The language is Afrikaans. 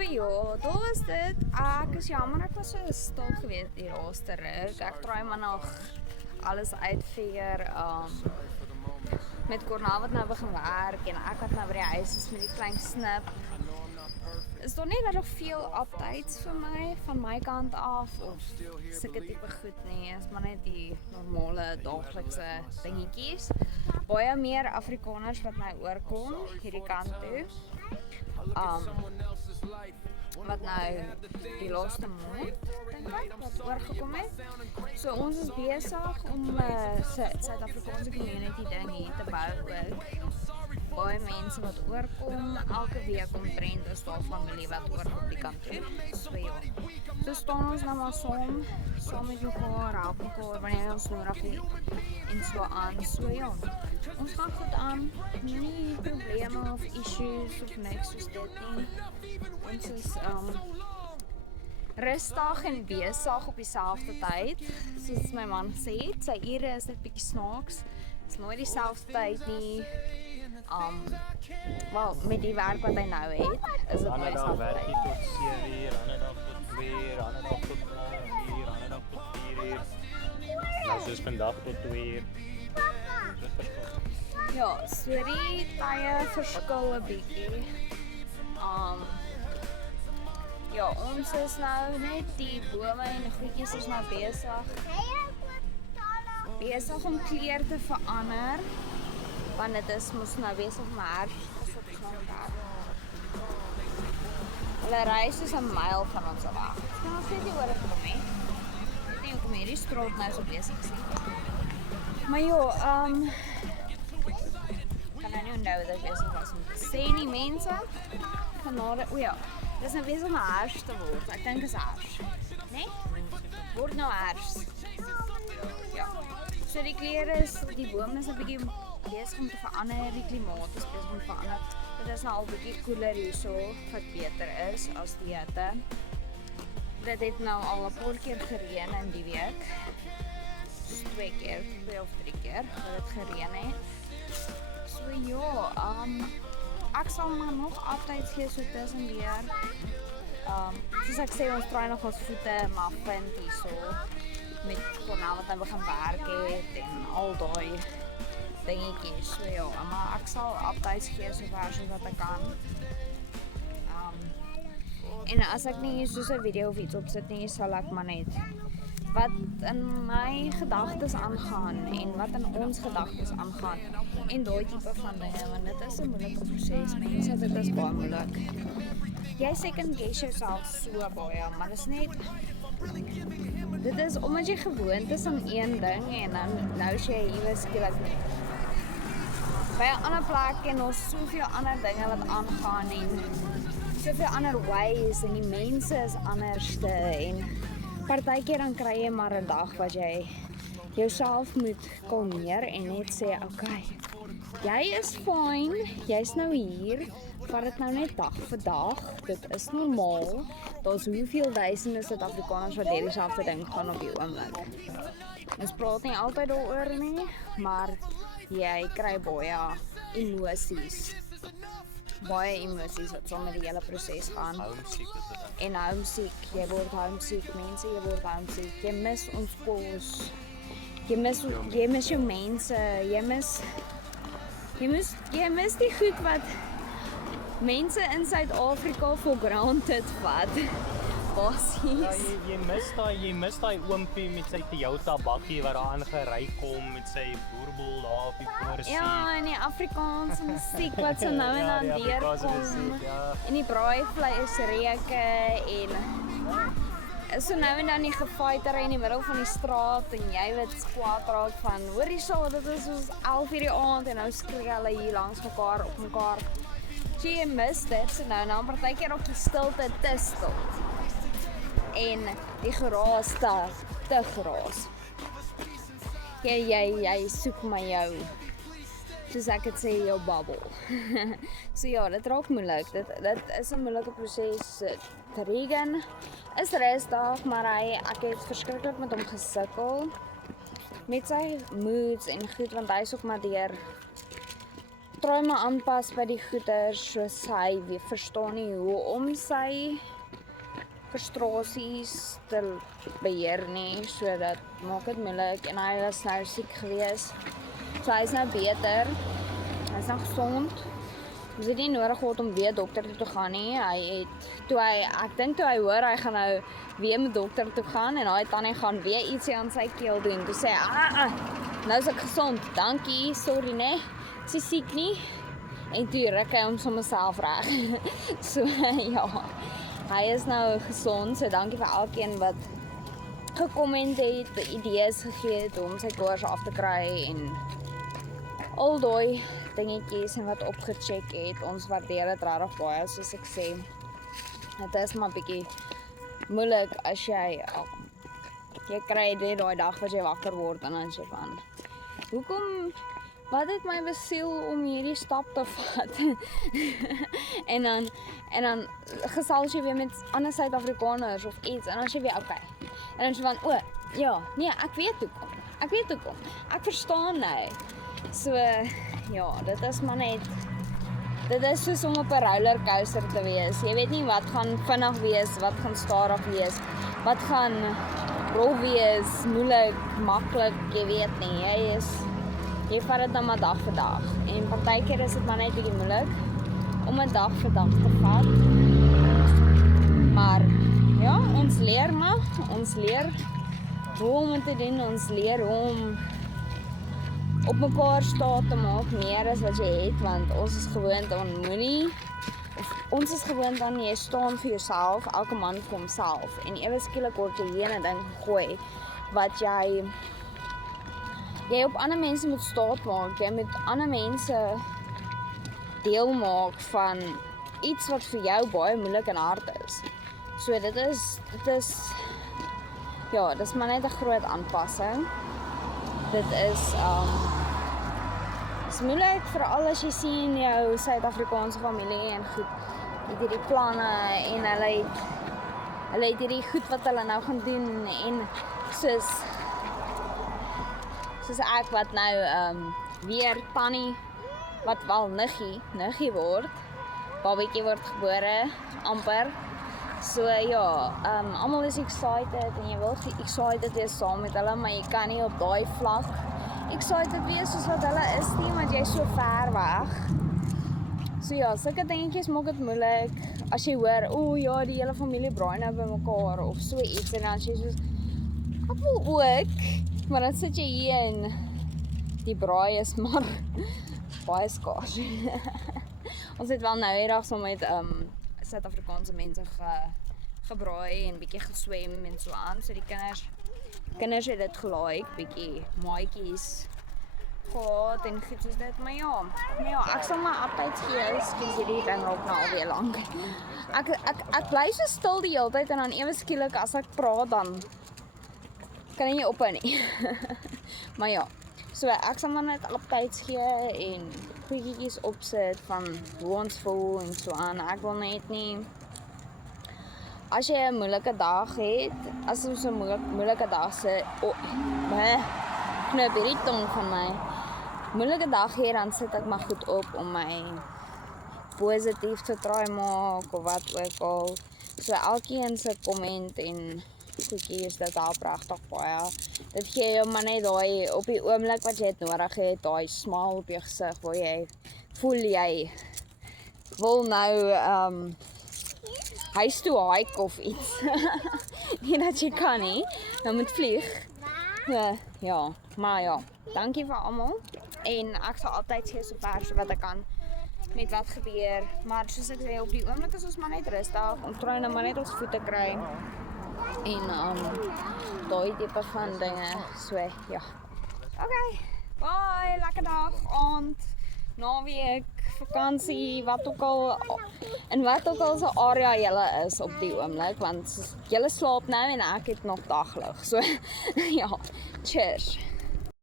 So ja, daar is dit. Ek is jammer ek was so stil gewees die laaste ruk. Ek probeer maar nog alles uitfigure. Met Cornel wat nou begin werk en ek wat nou by die huis is met die klein snip. Is daar nie regtig veel updates vir my van my kant af of sulke tipe goed nie. Is maar net die normale daaglikse dingetjies. Baie meer Afrikaners wat my oorkom hierdie kant toe. Wat nou die laaste maand dink ek wat oorgekom het. So ons is besig om Suid-Afrikaanse community ding hier te bou ook. Baie mense wat oorkom, elke week omtrent is daar familie wat oorkom die kant toe. So ja. So staan ons nou maar saam met mekaar, help mekaar wanneer ons nodig het en so aan. So ja. Ons gaan goed aan, nie probleme of issues of niks soos dit nie. Ons is rustig en besig op dieselfde tyd, soos my man sê, sy ure is net bietjie snaaks, is nooit dieselfde tyd nie, met die werk wat hy nou het, is dit baie dieselfde tyd. Ander dag werk hy tot 7 uur, ander dag tot 2 uur, ander dag tot 9 uur, ander dag tot 4 uur, nou soos vandag tot 2 uur. Ja, so die tye verskil 'n bietjie. Ja, ons is nou net die bome en die goedjies is nou besig om kleur te verander, want dit is mos nou besig om herfst op grondwerk. Hulle ry soos 'n myl van ons af. Ek kan nog steeds nie oor gekom nie. Ek weet nie hoekom hierdie straat nou so besig is nie. Maar ja, kan nou nie onthou dat ek besig was om te sê nie, mense. Genade, ja. Dit is nou besig om herfst te word. Ek dink is herfst. Nee? Word nou herfst. Ja. So die kleure is, die boom is 'n bietjie besig om te verander, die klimaat is besig om te verander. Dit is nou al bietjie koeler hierso, wat beter is as die hitte. Dit het nou al 'n paar keer gereën in die week. Dus 2 of 3 keer dat dit gereën het. So ja, ek sal maar nog updates gee so tussenweer. Soos ek sê, ons probeer nog ons voete maar vind hierso met Cornel wat nou begin werk het en al daai dingetjies. So ja, maar ek sal updates gee so ver soos wat ek kan. En as ek nie soos 'n video of iets opsit nie, sal ek maar net wat in my gedagtes aangaan en wat in ons gedagtes aangaan en daai tipe van dinge, want dit is 'n moeilike proses. Mense, dit is baie moeilik. Jy second guess jouself so baie, maar dit is net, dit is omdat jy gewoond is aan een ding en dan nou is jy iewers skielik by 'n ander plek en ons soveel ander dinge wat aangaan en soveel ander ways en die mense is anderste en partykeer dan kry jy maar 'n dag wat jy jouself moet kalmeer en net sê, okay, jy is fine, jy's nou hier, vat dit nou net dag vir dag, dit is normaal, daar's hoeveel duisende Suid-Afrikaners wat dieselfde ding gaan op die oomblik. Ons praat nie altyd daaroor nie, maar jy kry baie emosies. Baie emosies wat saam met die hele proses gaan. En homesick, jy word homesick, mense, jy word homesick, jy mis ons kos, jy mis jou mense, jy mis die goed wat mense in Suid-Afrika for granted vat. Basies. Ja, jy mis daai oompie met sy Toyota bakkie wat daar aangery kom met sy boerbol daar op die voorsien. Ja, en die Afrikaanse musiek wat so nou en dan deurkom. Ja. En die braaivleisreuke en so nou en dan die gefighter in die middel van die straat en jy weet kwaad raak van, hoor hierso, dit is soos 11 uur die aand en nou skree hulle hier langs mekaar op mekaar. So jy mis dit, so nou en dan partykeer ook die stilte te stil. En die geraas te geraas. Jy soek maar jou, soos ek het sê, jou babbel. So ja, dit raak moeilik, dit is 'n moeilike proses. Regan is rustig, maar ek het verskriklik met hom gesukkel, met sy moods en goed, want hy is ook maar deur probeer maar aanpas by die goeders, so sy verstaan nie hoe om sy frustrasies te beheer nie, so dat maak dit moeilik, en hy was nou siek gewees, so hy is nou beter, hy is nou gesond, ons het nie nodig gehad om weer dokter toe te gaan nie, ek dink toe hy hoor, hy gaan nou weer met dokter toe gaan, en hy tannie gaan weer ietsie aan sy keel doen, toe sê nou is ek gesond, dankie, sorry ne, ek is siek nie, en toe ruk hy hom sommer self reg, so ja, hy is nou gesond, so dankie vir elkeen wat gekomment het, idees gegee het om sy koors af te kry, en al die dingetjies en wat opgecheck het, ons waardeer dit regtig baie, soos ek sê, het is maar bietjie moeilik as jy kry dit daai dag wat jy wakker word, en dan sê van, hoekom, wat het my besiel om hierdie stap te vat, en dan gesels jy weer met ander Suid-Afrikaners of iets, en dan sê jy weer, okay, en dan sê jy van, ja, nee, ek weet hoekom, ek verstaan nou, so, ja, dit is maar net, dit is soos om op 'n rollercoaster te wees, jy weet nie wat gaan vinnig wees, wat gaan stadig wees, wat gaan rof wees, moeilik, maklik, jy weet nie, jy vat dit dan maar dag vir dag, en partykeer is dit maar net bietjie moeilik, om 'n dag vir dag te vat, maar, ja, ons leer hoe om het te doen, ons leer hoe om op mekaar staat te maak, meer as wat jy het, want ons is gewoond aan ons is gewoond aan jy staan vir jouself, elke man vir homself, en ewe skielik word jy hier 'n ding gegooi, wat jy op ander mense moet staat maak, jy moet ander mense deel maak van iets wat vir jou baie moeilik en hard is. So dit is maar net 'n groot aanpassing. Dit is moeilik, veral as jy sien jou Suid-Afrikaanse familie en goed, het hierdie planne en hulle het hierdie goed wat hulle nou gaan doen, en soos ek wat nou weer tannie wat wel niggie word, babietjie word gebore amper, so ja, almal is excited en jy wil excited wees saam met hulle, maar jy kan nie op daai vlak excited wees soos wat hulle is nie, want jy is so ver weg. So ja, sulke dingetjies maak dit moeilik, as jy hoor, ja, die hele familie braai nou by mekaar, of so iets, en dan as jy soos, ek wil ook, maar dan sit jy hier en die braai is maar baie skaars. Ons het wel nou hierdag so met Suid-Afrikaanse mense gebraai en bietjie geswem en so aan, so die kinders het dit gelaai, bietjie maatjies gehad en goed soos dit, maar ja, ek sal my updates gee, skies hierdie ding raak nou alweer lank. Ek bly so stil die hele tyd, en dan ewe skielik as ek praat, dan kan jy nie ophou nie. Maar ja, so ek sal maar net updates gee en goedjies opsit van hoe ons voel en so aan. Ek wil net nie, as jy 'n moeilike dag het, as ons 'n moeilike dag se, knip hierdie tong van my, moeilike dag het, dan sit ek maar goed op om my positief te try maak, of wat ook al. So elkeen se komment en goedjies, dit help regtig baie. Dit gee jou maar net daai, op die oomblik wat jy het nodig het, daai smile op jou gesig, waar jy voel jy wil nou huis toe hike of iets. Nie dat jy kan nie, dan moet vlieg. Ja, maar ja, dankie vir almal. En ek sal altyd gee so ver so wat ek kan met wat gebeur. Maar soos ek sê, op die oomblik is ons maar net rustig. Ons probeer nou maar net ons voete kry. En daai tipe van dinge. So ja. Okay. Bye, lekker dag, aand, naweek, vakansie, wat ook al, in wat ook al se area julle is op die oomblik, want julle slaap nou en ek het nog daglig. So ja, cheers.